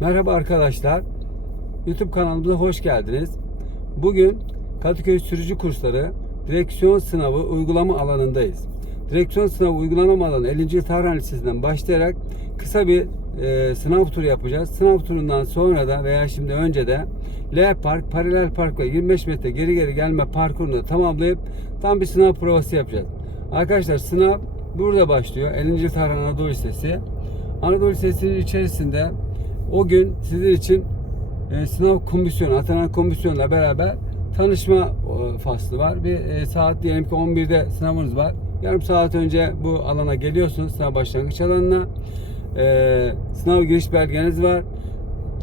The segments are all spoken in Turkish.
Merhaba arkadaşlar. YouTube kanalımıza hoş geldiniz. Bugün Kadıköy Sürücü Kursları Direksiyon Sınavı uygulama alanındayız. Direksiyon Sınavı uygulama alanı 50. yıl Tarhan Lisesi'nden başlayarak kısa bir e, sınav turu yapacağız. Sınav turundan sonra da veya şimdi önce de L Park, paralel park ve 25 metre geri geri gelme parkurunu tamamlayıp tam bir sınav provası yapacağız. Arkadaşlar sınav burada başlıyor. 50. yıl Tarhan Anadolu Lisesi. Anadolu Lisesi'nin içerisinde o gün sizin için e, sınav komisyonu, atanan komisyonla beraber tanışma e, faslı var. Bir e, saat diyelim ki 11'de sınavınız var. Yarım saat önce bu alana geliyorsunuz, sınav başlangıç alanına. E, sınav giriş belgeniz var.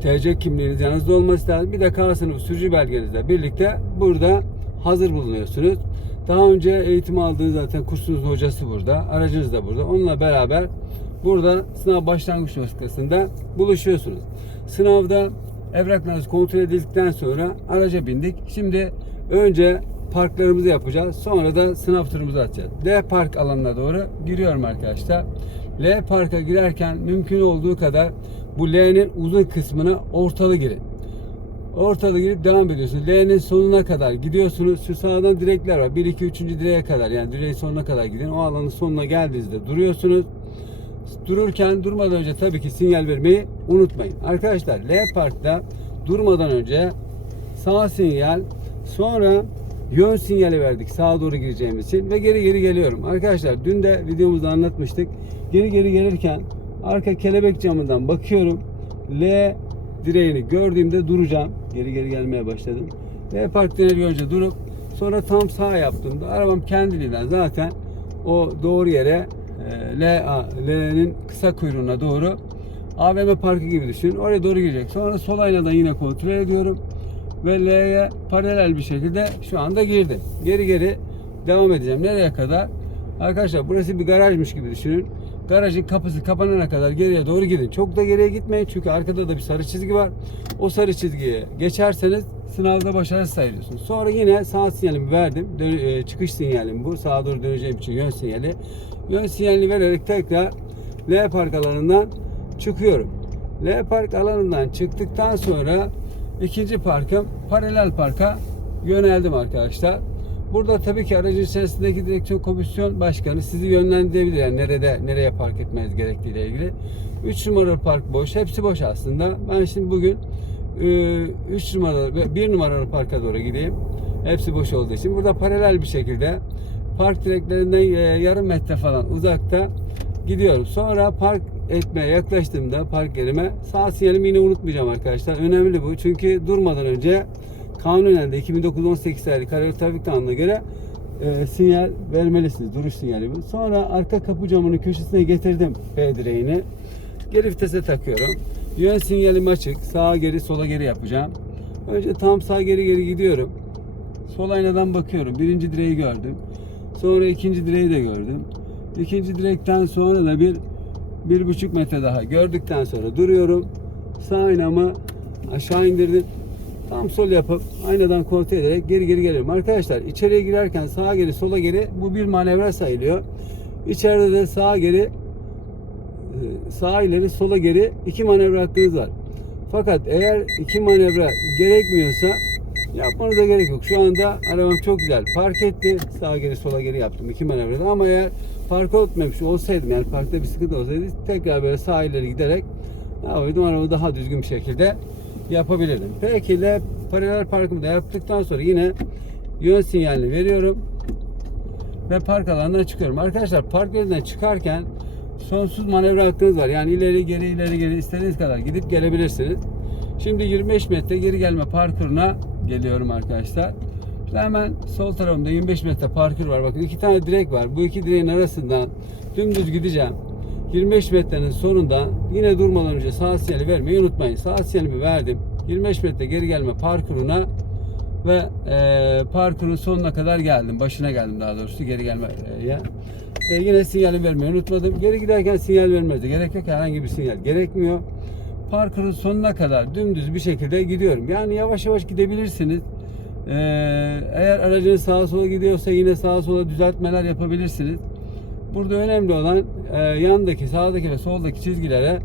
TC kimliğiniz yanınızda olması lazım. Bir de K sınıfı sürücü belgenizle birlikte burada hazır bulunuyorsunuz. Daha önce eğitim aldığınız zaten kursunuzun hocası burada, aracınız da burada. Onunla beraber burada sınav başlangıç noktasında buluşuyorsunuz. Sınavda evraklarınız kontrol edildikten sonra araca bindik. Şimdi önce parklarımızı yapacağız. Sonra da sınav turumuzu atacağız. L park alanına doğru giriyorum arkadaşlar. L parka girerken mümkün olduğu kadar bu L'nin uzun kısmına ortalı girin. Ortalı girip devam ediyorsunuz. L'nin sonuna kadar gidiyorsunuz. Şu sağdan direkler var. 1 2 3. direğe kadar yani direğin sonuna kadar gidin. O alanın sonuna geldiğinizde duruyorsunuz. Dururken durmadan önce tabii ki sinyal vermeyi unutmayın. Arkadaşlar L parkta durmadan önce sağ sinyal sonra yön sinyali verdik sağa doğru gireceğimiz için ve geri geri geliyorum. Arkadaşlar dün de videomuzda anlatmıştık. Geri geri gelirken arka kelebek camından bakıyorum. L direğini gördüğümde duracağım. Geri geri gelmeye başladım. L park direğini görünce durup sonra tam sağ yaptığımda arabam kendiliğinden zaten o doğru yere e, L, L'nin kısa kuyruğuna doğru AVM parkı gibi düşünün. Oraya doğru girecek. Sonra sol aynadan yine kontrol ediyorum. Ve L'ye paralel bir şekilde şu anda girdi. Geri geri devam edeceğim. Nereye kadar? Arkadaşlar burası bir garajmış gibi düşünün. Garajın kapısı kapanana kadar geriye doğru gidin. Çok da geriye gitmeyin çünkü arkada da bir sarı çizgi var. O sarı çizgiye geçerseniz sınavda başarısız sayılıyorsunuz. Sonra yine sağ sinyalimi verdim. Dön- e, çıkış sinyalim bu. Sağa doğru döneceğim için yön sinyali. Yön sinyalini vererek tekrar L park alanından çıkıyorum. L park alanından çıktıktan sonra ikinci parkım paralel parka yöneldim arkadaşlar. Burada tabii ki aracın içerisindeki direksiyon komisyon başkanı sizi yönlendirebilir. Yani nerede nereye park etmeniz gerektiği ile ilgili. 3 numaralı park boş. Hepsi boş aslında. Ben şimdi bugün 3 numaralı ve 1 numaralı parka doğru gideyim. Hepsi boş olduğu için. Burada paralel bir şekilde park direklerinden e, yarım metre falan uzakta gidiyorum. Sonra park etmeye yaklaştığımda park yerime sağ sinyalimi yine unutmayacağım arkadaşlar. Önemli bu. Çünkü durmadan önce kanunen de 2009-18 tarihli Karayolu Trafik Kanunu'na göre e, sinyal vermelisiniz. Duruş sinyali bu. Sonra arka kapı camının köşesine getirdim P direğini. Geri vitese takıyorum. Yön sinyalim açık. Sağa geri sola geri yapacağım. Önce tam sağ geri geri gidiyorum. Sol aynadan bakıyorum. Birinci direği gördüm. Sonra ikinci direği de gördüm. İkinci direkten sonra da bir bir buçuk metre daha gördükten sonra duruyorum. Sağ aynamı aşağı indirdim. Tam sol yapıp aynadan kontrol ederek geri geri geliyorum. Arkadaşlar içeriye girerken sağa geri sola geri bu bir manevra sayılıyor. İçeride de sağa geri e, sağa ileri sola geri iki manevra hakkınız var. Fakat eğer iki manevra gerekmiyorsa yapmanıza gerek yok. Şu anda arabam çok güzel park etti. Sağa geri sola geri yaptım iki manevrada ama eğer park etmemiş olsaydım yani parkta bir sıkıntı olsaydı tekrar böyle sağ ileri giderek ne yapıyordum arabamı daha düzgün bir şekilde yapabilirdim. Peki L paralel parkımı da yaptıktan sonra yine yön sinyalini veriyorum ve park alanından çıkıyorum. Arkadaşlar park yerinden çıkarken sonsuz manevra hakkınız var. Yani ileri geri ileri geri istediğiniz kadar gidip gelebilirsiniz. Şimdi 25 metre geri gelme parkuruna geliyorum arkadaşlar. İşte hemen sol tarafımda 25 metre parkur var. Bakın iki tane direk var. Bu iki direğin arasından dümdüz gideceğim. 25 metrenin sonunda yine durmadan önce sağ sinyali vermeyi unutmayın. Sağ sinyalimi verdim. 25 metre geri gelme parkuruna ve e, parkurun sonuna kadar geldim. Başına geldim daha doğrusu geri gelmeye. E, yine sinyali vermeyi unutmadım. Geri giderken sinyal vermezdi. Gerek yok herhangi bir sinyal gerekmiyor. Parkurun sonuna kadar dümdüz bir şekilde gidiyorum. Yani yavaş yavaş gidebilirsiniz. E, eğer aracınız sağa sola gidiyorsa yine sağa sola düzeltmeler yapabilirsiniz. Burada önemli olan e, yandaki, sağdaki ve soldaki çizgilere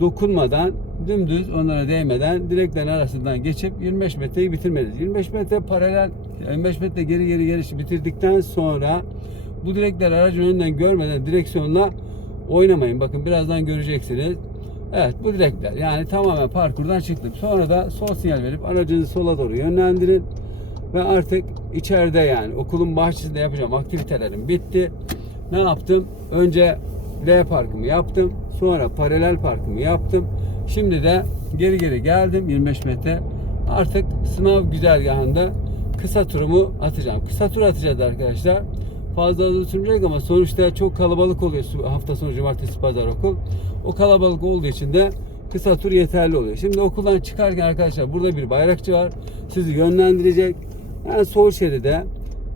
dokunmadan dümdüz onlara değmeden direklerin arasından geçip 25 metreyi bitirmeliyiz. 25 metre paralel 25 metre geri geri geri bitirdikten sonra bu direkler aracın önünden görmeden direksiyonla oynamayın. Bakın birazdan göreceksiniz. Evet bu direkler yani tamamen parkurdan çıktım. Sonra da sol sinyal verip aracınızı sola doğru yönlendirin. Ve artık içeride yani okulun bahçesinde yapacağım aktivitelerim bitti. Ne yaptım? Önce L parkımı yaptım. Sonra paralel parkımı yaptım. Şimdi de geri geri geldim 25 metre. Artık sınav güzergahında kısa turumu atacağım. Kısa tur atacağız arkadaşlar. Fazla uzun sürmeyecek ama sonuçta çok kalabalık oluyor hafta sonu cumartesi pazar okul. O kalabalık olduğu için de kısa tur yeterli oluyor. Şimdi okuldan çıkarken arkadaşlar burada bir bayrakçı var. Sizi yönlendirecek. Yani sol şeride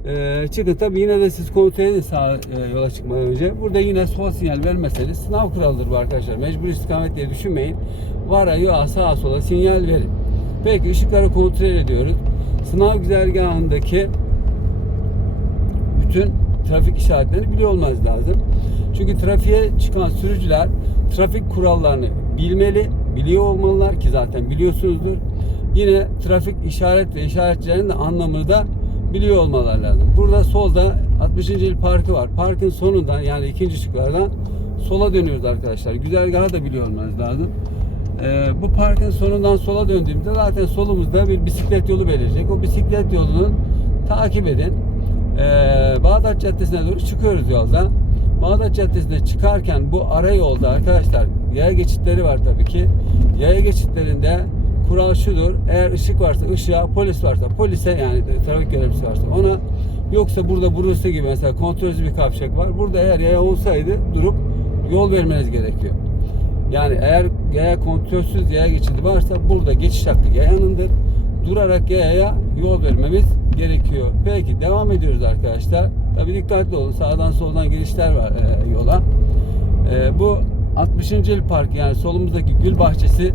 e, çıkın. Tabi yine de siz kontrol edin sağ e, yola çıkmadan önce. Burada yine sol sinyal vermeseniz sınav kuralıdır bu arkadaşlar. Mecbur istikamet diye düşünmeyin. Var ya sağa sola sinyal verin. Peki ışıkları kontrol ediyoruz. Sınav güzergahındaki bütün trafik işaretlerini biliyor olmanız lazım. Çünkü trafiğe çıkan sürücüler trafik kurallarını bilmeli, biliyor olmalılar ki zaten biliyorsunuzdur. Yine trafik işaret ve işaretçilerin de anlamını da biliyor olmaları lazım. Burada solda 60. il parkı var. Parkın sonundan yani ikinci ışıklardan sola dönüyoruz arkadaşlar. Güzergahı da biliyor olmanız lazım. Ee, bu parkın sonundan sola döndüğümde zaten solumuzda bir bisiklet yolu belirleyecek. O bisiklet yolunun takip edin. Ee, Bağdat Caddesi'ne doğru çıkıyoruz yolda. Bağdat Caddesi'ne çıkarken bu ara yolda arkadaşlar yaya geçitleri var tabii ki. Yaya geçitlerinde kural şudur. Eğer ışık varsa ışığa, polis varsa polise yani trafik görevlisi varsa ona yoksa burada burası gibi mesela kontrolsüz bir kavşak var. Burada eğer yaya olsaydı durup yol vermeniz gerekiyor. Yani eğer yaya kontrolsüz yaya geçidi varsa burada geçiş hakkı yayanındır. Durarak yayaya yol vermemiz gerekiyor. Peki devam ediyoruz arkadaşlar. Tabi dikkatli olun. Sağdan soldan girişler var e, yola. E, bu 60. il park yani solumuzdaki gül bahçesi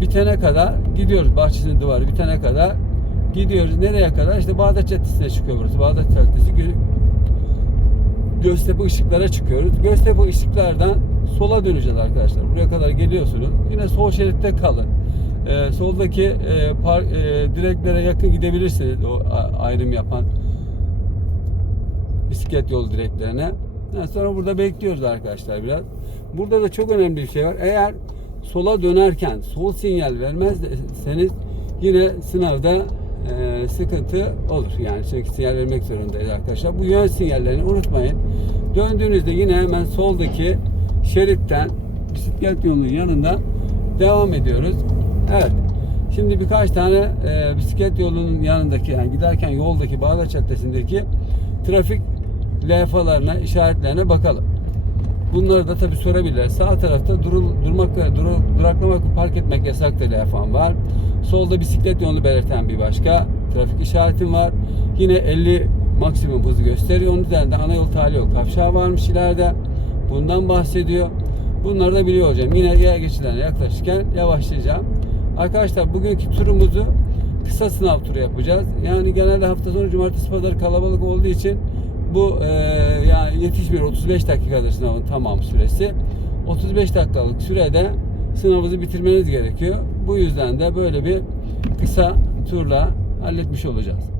bitene kadar gidiyoruz. Bahçesinin duvarı bitene kadar gidiyoruz. Nereye kadar? İşte Bağdat Caddesi'ne çıkıyor burası. Bağdat Caddesi Göztepe ışıklara çıkıyoruz. Göztepe ışıklardan sola döneceğiz arkadaşlar. Buraya kadar geliyorsunuz. Yine sol şeritte kalın. Ee, soldaki e, par, e, direklere yakın gidebilirsiniz o ayrım yapan bisiklet yol direklerine. Yani sonra burada bekliyoruz arkadaşlar biraz. Burada da çok önemli bir şey var. Eğer sola dönerken sol sinyal vermezseniz yine sınavda e, sıkıntı olur. Yani çünkü sinyal vermek zorundayız arkadaşlar. Bu yön sinyallerini unutmayın. Döndüğünüzde yine hemen soldaki şeritten bisiklet yolunun yanında devam ediyoruz. Evet. Şimdi birkaç tane e, bisiklet yolunun yanındaki yani giderken yoldaki Bağdat Caddesi'ndeki trafik levhalarına, işaretlerine bakalım. Bunları da tabii sorabilirler. Sağ tarafta durul, durmak ve duraklamak park etmek yasaktır levham var. Solda bisiklet yolunu belirten bir başka trafik işaretim var. Yine 50 maksimum hızı gösteriyor. Onun üzerinde ana yol tali yol kavşağı varmış ileride. Bundan bahsediyor. Bunları da biliyor olacağım. Yine yaya geçilerine yaklaşırken yavaşlayacağım. Arkadaşlar bugünkü turumuzu kısa sınav turu yapacağız. Yani genelde hafta sonu cumartesi pazar kalabalık olduğu için bu e, yani yetişmiyor 35 dakikadır sınavın tamam süresi. 35 dakikalık sürede sınavınızı bitirmeniz gerekiyor. Bu yüzden de böyle bir kısa turla halletmiş olacağız.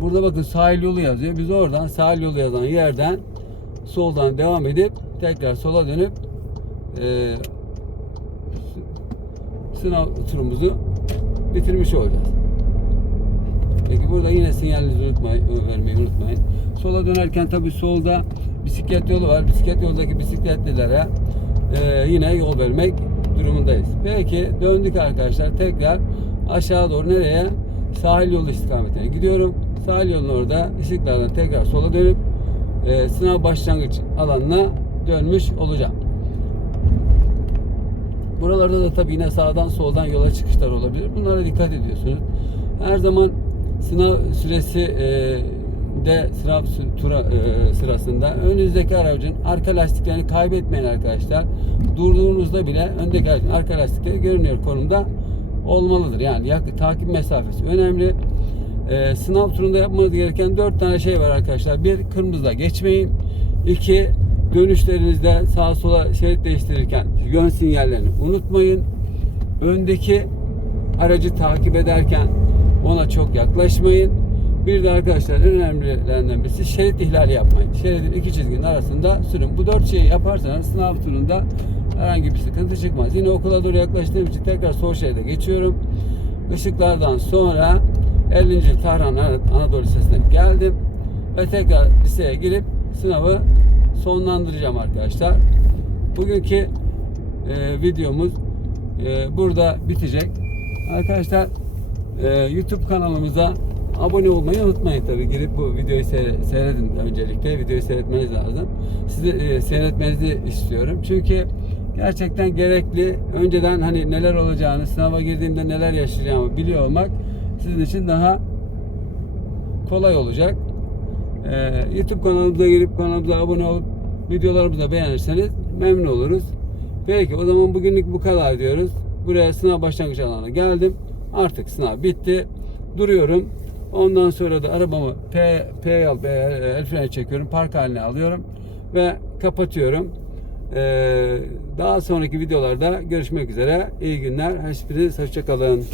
Burada bakın sahil yolu yazıyor. Biz oradan sahil yolu yazan yerden soldan devam edip tekrar sola dönüp e, sınav turumuzu bitirmiş olacağız. Peki burada yine sinyalinizi unutmayın, vermeyi unutmayın. Sola dönerken tabi solda bisiklet yolu var. Bisiklet yoldaki bisikletlilere e, yine yol vermek durumundayız. Peki döndük arkadaşlar. Tekrar aşağı doğru nereye? Sahil yolu istikametine gidiyorum. Sahil yolun orada ışıklardan tekrar sola dönüp e, sınav başlangıç alanına dönmüş olacağım. Buralarda da tabii yine sağdan soldan yola çıkışlar olabilir. Bunlara dikkat ediyorsunuz. Her zaman sınav süresi e, de sınav tura, e, sırasında önünüzdeki aracın arka lastiklerini kaybetmeyin arkadaşlar. Durduğunuzda bile öndeki aracın arka lastikleri görünüyor konumda olmalıdır. Yani yak, takip mesafesi önemli. E, sınav turunda yapmanız gereken dört tane şey var arkadaşlar. Bir, kırmızıda geçmeyin. İki, Dönüşlerinizde sağa sola şerit değiştirirken yön sinyallerini unutmayın. Öndeki aracı takip ederken ona çok yaklaşmayın. Bir de arkadaşlar en önemlilerinden birisi şerit ihlali yapmayın. Şeridin iki çizginin arasında sürün. Bu dört şeyi yaparsanız sınav turunda herhangi bir sıkıntı çıkmaz. Yine okula doğru yaklaştığım için tekrar sol şeride geçiyorum. Işıklardan sonra 50. Tahran Anadolu Lisesi'ne geldim. Ve tekrar liseye girip sınavı sonlandıracağım arkadaşlar. Bugünkü e, videomuz e, burada bitecek. Arkadaşlar e, YouTube kanalımıza abone olmayı unutmayın tabi girip bu videoyu seyre- seyredin öncelikle videoyu seyretmeniz lazım sizi e, seyretmenizi istiyorum çünkü gerçekten gerekli önceden hani neler olacağını sınava girdiğimde neler yaşayacağımı biliyor olmak sizin için daha kolay olacak Ee, YouTube kanalımıza girip kanalımıza abone olup videolarımızı beğenirseniz memnun oluruz. Peki o zaman bugünlük bu kadar diyoruz. Buraya sınav başlangıç alanına geldim. Artık sınav bitti. Duruyorum. Ondan sonra da arabamı P, P el freni çekiyorum. Park haline alıyorum. Ve kapatıyorum. Ee, daha sonraki videolarda görüşmek üzere. İyi günler. Hepiniz hoşçakalın.